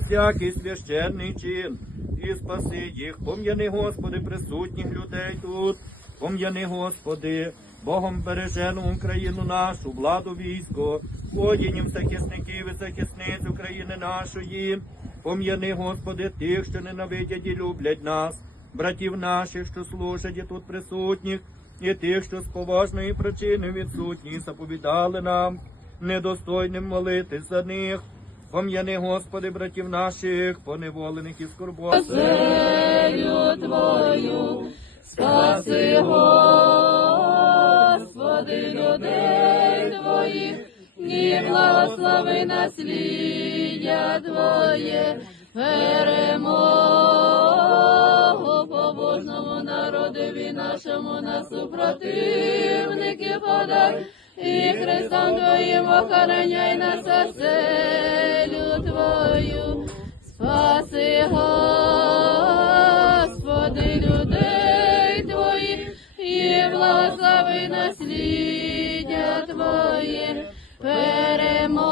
всякий священний чин, і спаси їх. Пом'яни, Господи, присутніх людей тут. Пом'яни, Господи, Богом бережену Україну нашу, владу військо, воїнів, захисників і захисниць України нашої. Пом'яни, Господи, тих, що ненавидять і люблять нас, братів наших, що служать і тут присутніх, і тих, що з поважної причини відсутні, заповідали нам, недостойним молитись за них. Пом'яни, Господи, братів наших, поневолених і скорботних. Оселю Твою, спаси, Господи, людей Твоїх, і благослови наслідя Твоє, перемогу побожному народові нашому на супротивники подай, і Христом Твоїм охороняй нас. Спаси, Господи, людей Твоїх, і благослови наслідя Твоє, перемогу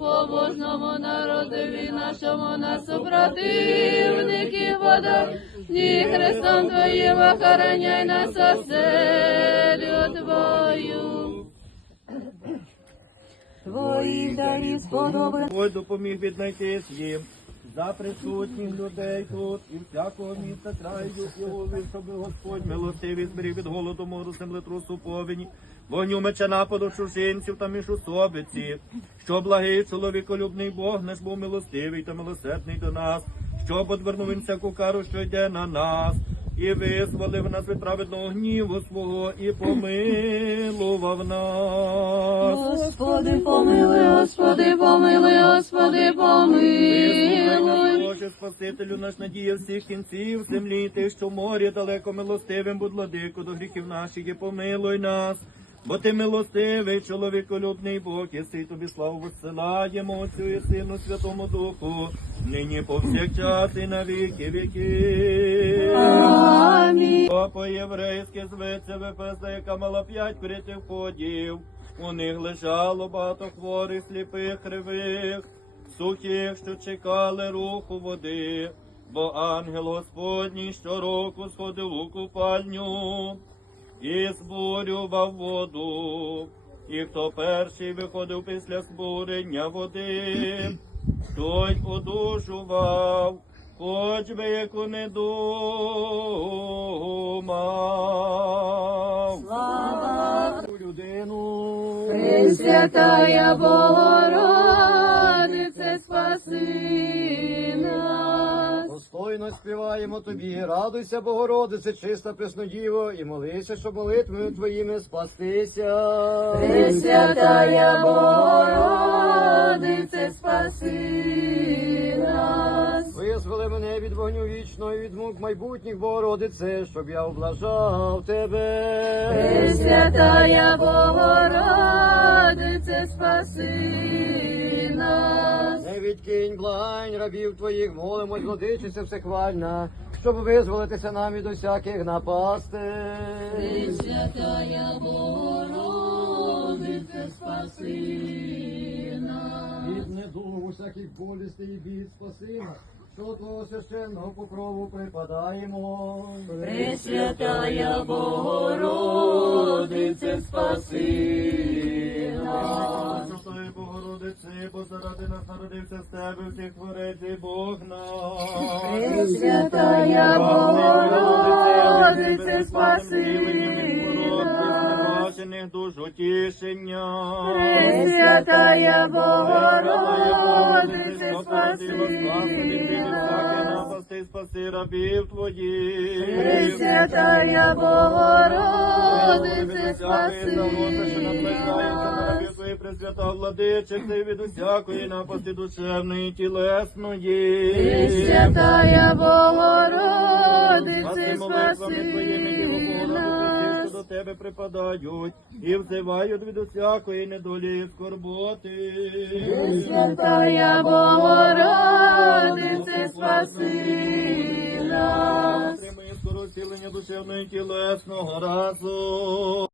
побожному народові нашому на супротивників подай, і Христом Твоїм охороняй нас оселю Твою. Твоїх дарів сподоби. Ой, допоміг віднайтись їм за присутніх людей тут і всякого міста краю його, щоб Господь милостивий зберіг від голоду мору землетрусу повені, вогню меча нападу чужинців та міжусобиці, що благий чоловіколюбний Бог наш був милостивий та милосердний до нас, щоб одвернув він всяку кару, що йде на нас. І визволив нас від праведного гніву свого, і помилував нас. Господи, помилуй, Господи, помилуй, Господи, помилуй. Боже, Спасителю наш надія всіх кінців землі, ти, що в морі далеко милостивим, будь владико до гріхів наших і помилуй нас. Бо ти милостивий, чоловіколюбний Бог, єси тобі славу висилаємо Отцю і Сину Святому Духу, нині повсякчас і на віки віки. Амінь. О, по-єврейськи зветься Вефеста, яка мала п'ять критих ходів. У них лежало багато хворих, сліпих, кривих, сухих, що чекали руху води, бо ангел Господній щороку сходив у купальню і збурював воду. І хто перший виходив після збурення води, той одужував, хоч би яку не думав. Слава людину. Пресвятая Богородице, спаси. Достойно співаємо тобі, радуйся, Богородице, чиста Преснодіво, і молися, щоб молитвами твоїми спастися. Пресвятая Богородице, спаси нас. Визволи мене від вогню вічного і від мук майбутніх, Богородице, щоб я облажав тебе. Пресвятая Богородице, спаси відкинь блань рабів твоїх, молимось, владичиця всехвальна, щоб визволитися нам від усяких напасти. Пресвятая Богородице, спаси нас. Від недугу всяких болістей і бід спаси нас, що твого священного покрову припадаємо. Пресвятая Богородице, спаси Богородиці, бо заради нас народився з тебе, всіх творець Бог наш. Пресвятая Богородице, спаси нас. Бачених душ утішення. Пресвятая Богородице, спаси нас. Напасти, спаси рабів твоїх. Пресвятая Богородице, спаси нас. Твої пресвята владичице від усякої напасти душевної і тілесної. Богородице, Спаси Діво спаси Богородице, що нас. до тебе припадають і взивають від усякої недолі і скорботи. Пресвятая Богородице, спаси нас. Отримує скоро зцілення душевного і тілесного разу.